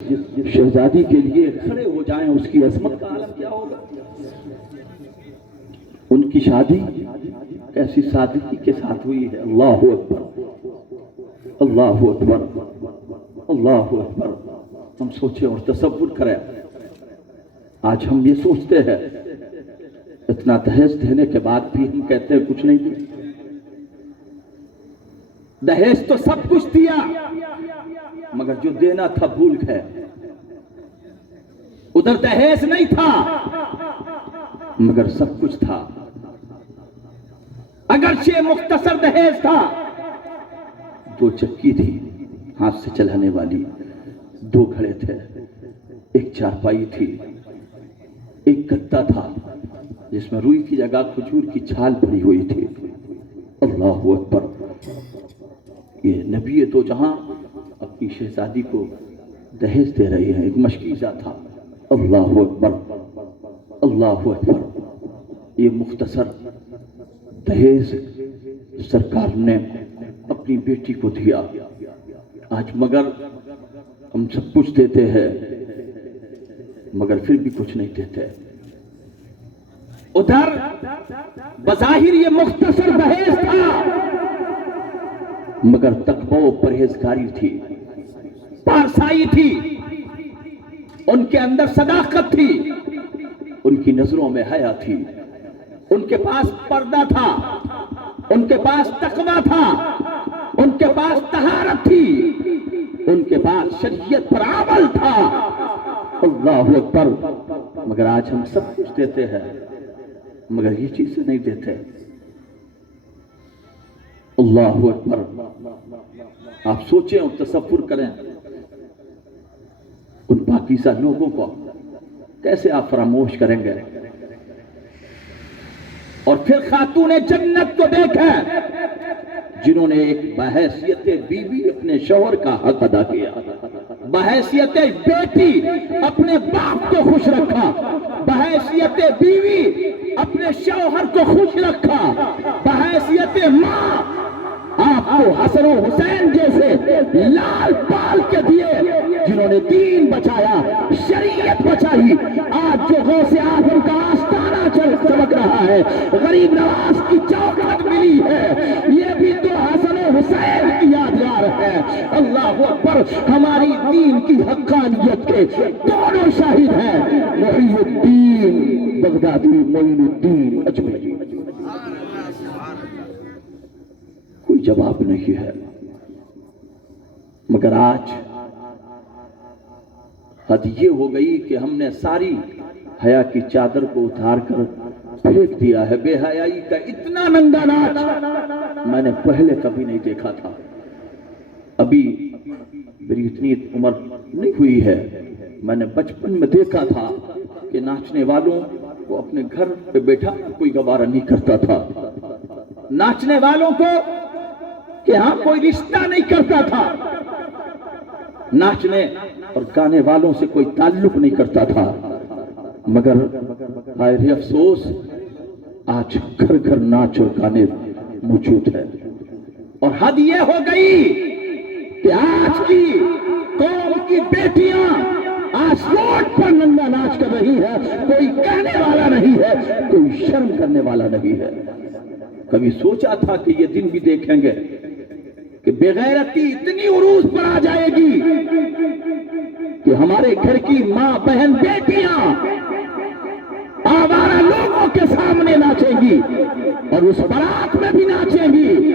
شہزادی کے لیے کھڑے ہو جائیں اس کی عظمت کا عالم کیا ہوگا. ان کی شادی کیسی سادگی کے ساتھ ہوئی ہے. اللہ اکبر اللہ اکبر اللہ اکبر. ہم سوچیں اور تصور کریں. آج ہم یہ سوچتے ہیں اتنا دہیج دینے کے بعد بھی ہم کہتے ہیں کچھ نہیں دیا. دہیج تو سب کچھ دیا مگر جو دینا تھا بھول گئے. ادھر دہیج نہیں تھا مگر سب کچھ تھا. اگرچہ مختصر دہیج تھا. 2 چکی تھی ہاتھ سے چلانے والی, 2 گھڑے تھے, ایک چارپائی تھی, ایک گدا تھا جس میں روئی کی جگہ کھجور کی چھال پڑی ہوئی تھی. اللہ اکبر. یہ نبی تو جہاں اپنی شہزادی کو دہیج دے رہی ہے. ایک مشکیزہ تھا. اللہ اکبر اللہ اکبر. یہ مختصر دہیج سرکار نے اپنی بیٹی کو دیا. آج مگر ہم سب کچھ دیتے ہیں مگر پھر بھی کچھ نہیں دیتے. ادھر بظاہر یہ مختصر دہیج تھا مگر تقوی و پرہیزگاری تھی, پارسائی تھی, ان کے اندر صداقت تھی, ان کی نظروں میں حیا تھی, ان کے پاس پردہ تھا, ان کے پاس تقوی تھا, ان کے پاس طہارت تھی, ان کے پاس شریعت پر عمل تھا. اللہ اکبر. مگر آج ہم سب کچھ دیتے ہیں مگر یہ چیزیں نہیں دیتے. اللہ اکبر. آپ سوچیں اور تصور کریں ان پاکیزہ لوگوں کو کیسے آپ فراموش کریں گے. اور پھر خاتون جنت کو دیکھیں جنہوں نے ایک بحیثیت بیوی اپنے شوہر کا حق ادا کیا, بحیثیت بیٹی اپنے باپ کو خوش رکھا, بحیثیت بیوی اپنے شوہر کو خوش رکھا, بحیثیت ماں آپ کو حسن و حسین جیسے لال پال کے دیے جنہوں نے دین بچایا, شریعت بچائی. آج جو غوث اعظم کا آستانہ چمک رہا ہے, غریب نواز کی چوکھٹ ملی ہے, یہ بھی تو حسن و حسین کی یادگار ہے. اللہ اکبر. ہماری دین کی حقانیت کے دونوں شاہد ہیں, محی الدین بغدادی, معین الدین اجمیری. کوئی جواب نہیں ہے. مگر آج حد یہ ہو گئی کہ ہم نے ساری حیا کی چادر کو اتار کر پھینک دیا ہے. بے حیائی کا اتنا ننگا ناچ میں نے پہلے کبھی نہیں دیکھا تھا. ابھی میری اتنی عمر نہیں ہوئی ہے, میں نے بچپن میں دیکھا تھا کہ ناچنے والوں کو اپنے گھر پہ بیٹھا کوئی گوارا نہیں کرتا تھا, ناچنے والوں کو کہ ہاں کوئی رشتہ نہیں کرتا تھا, ناچنے اور گانے والوں سے کوئی تعلق نہیں کرتا تھا. مگر ہائے افسوس, آج گھر گھر ناچ اور گانے موجود ہے. اور حد یہ ہو گئی کہ آج کی قوم کی بیٹیاں آج روڈ پر ننگا ناچ کر رہی ہے. کوئی کہنے والا نہیں ہے, کوئی شرم کرنے والا نہیں ہے. کبھی سوچا تھا کہ یہ دن بھی دیکھیں گے کہ بے غیرتی اتنی عروج پر آ جائے گی کہ ہمارے گھر کی ماں بہن بیٹیاں آوارہ لوگوں کے سامنے ناچیں گی اور اس بارات میں بھی ناچیں گی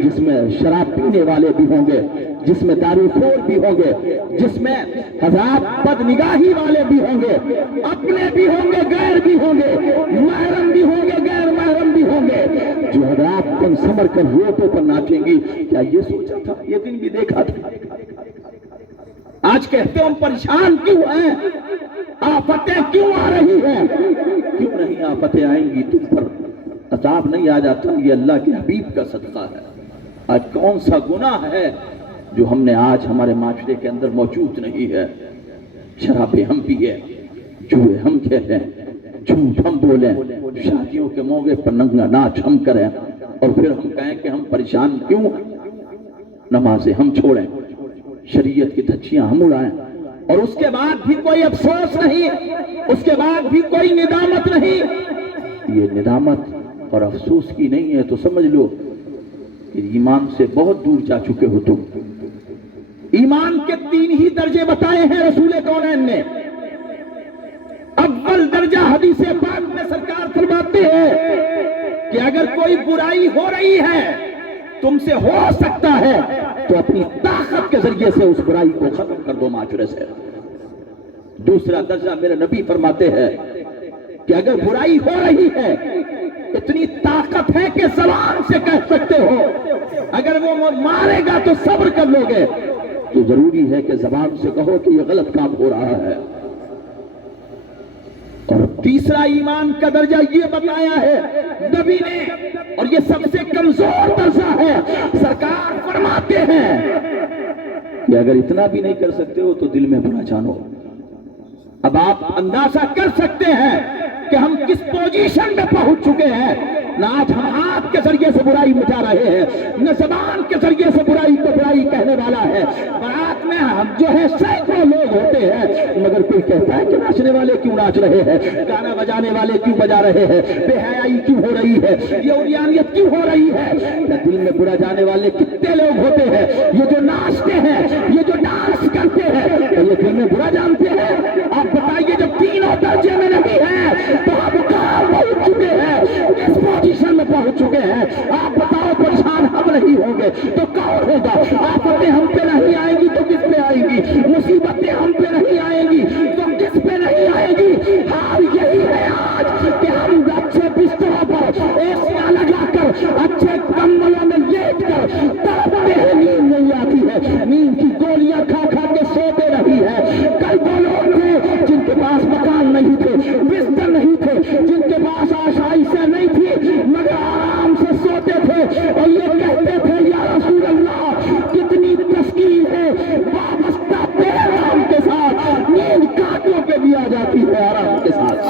جس میں شراب پینے والے بھی ہوں گے, جس میں دارو خور بھی ہوں گے, جس میں حضرات بد نگاہی والے بھی ہوں گے, اپنے بھی ہوں گے غیر بھی ہوں گے, محرم بھی ہوں گے غیر محرم بھی ہوں گے, جو حضرات کن سمر کر روٹوں پر ناچیں گی. کیا یہ سوچا تھا؟ یہ دن بھی دیکھا تھا؟ آج کہتے ہم پریشان کیوں ہیں, آفتیں کیوں آ رہی ہیں؟ کیوں نہیں آفتیں آئیں گی تم پر, عذاب نہیں آ جاتا. یہ اللہ کے حبیب کا صدقہ ہے. آج کون سا گناہ ہے جو ہم نے آج ہمارے معاشرے کے اندر موجود نہیں ہے؟ شرابیں ہم پیے, جوئے ہم کھیلیں, جھوٹ ہم بولیں, شادیوں کے موقع پر ننگا ناچ ہم کریں اور پھر ہم کہیں کہ ہم پریشان کیوں, نمازیں ہم چھوڑیں, شریعت کی دھچیاں ہم اڑائیں. اور اس کے بعد بھی کوئی افسوس نہیں، اس کے بعد بھی کوئی ندامت نہیں۔ یہ ندامت اور افسوس کی نہیں ہے تو سمجھ لو کہ ایمان سے بہت دور جا چکے ہو تم۔ ایمان کے 3 ہی درجے بتائے ہیں رسول کونین نے۔ اول درجہ حدیث پاک میں سرکار فرماتے ہیں کہ اگر کوئی برائی ہو رہی ہے، تم سے ہو سکتا ہے تو اپنی طاقت کے ذریعے سے اس برائی کو ختم کر دو معاشرے سے۔ دوسرا درجہ میرے نبی فرماتے ہیں کہ اگر برائی ہو رہی ہے، اتنی طاقت ہے کہ زبان سے کہہ سکتے ہو، اگر وہ مارے گا تو صبر کر لو گے، تو ضروری ہے کہ زبان سے کہو کہ یہ غلط کام ہو رہا ہے۔ اور تیسرا ایمان کا درجہ یہ بتایا ہے نبی نے، اور یہ سب سے کمزور درجہ ہے۔ سرکار فرماتے ہیں کہ اگر اتنا بھی نہیں کر سکتے ہو تو دل میں برا جانو۔ اب آپ اندازہ کر سکتے ہیں کہ ہم کس پوزیشن میں پہنچ چکے ہیں۔ نہ آج ہم ہاتھ کے ذریعے سے برائی مٹا رہے ہیں، نہ زبان کے ذریعے سے برائی کو برائی کہنے والا ہے۔ بارات میں ہم جو ہے سینکڑوں لوگ ہوتے ہیں، مگر کوئی کہتا ہے کہ ناچنے والے کیوں ناچ رہے ہیں، گانا بجانے والے کیوں بجا رہے ہیں، بے حیائی کیوں ہو رہی ہے، یہ عریانیت کیوں ہو رہی ہے۔ دل میں برا جانے والے کتنے لوگ ہوتے ہیں، یہ جو ناچتے ہیں، یہ جو ڈانس کرتے ہیں، یہ دل میں برا جانتے ہیں۔ آپ بتائیے جب تینوں درجے میں نہیں ہے تو آپ کہاں پہنچ چکے ہیں، کس پوزیشن میں پہنچ چکے ہیں۔ آپ بتاؤ پریشان ہم نہیں ہوں گے تو کون ہوگا؟ آفتیں ہم پہ نہیں آئیں گی تو کس پہ آئیں گی؟ مصیبتیں ہم پہ نہیں آئیں گی تو کس پہ نہیں آئیں گی؟ حال یہی ہے آج کہ ہم اچھے بستروں پر ایسیاں لگا کر اچھے کمبلوں میں لیٹ کر تڑپتے ہیں، نیند نہیں آتی ہے، نیند کی گولیاں کھا کھا کے سوتے رہی ہے۔ کل وہ لوگ تھے جن کے پاس مکان نہیں تھے، بستر نہیں تھے، جن کے پاس آشائشیں نہیں تھی، مگر آرام سے سوتے تھے اور یہ کہتے تھے یا رسول اللہ کتنی تسکین ہے، وابستہ تیرے آرام کے ساتھ، نیند کانٹوں پہ بھی آ جاتی ہے آرام کے ساتھ۔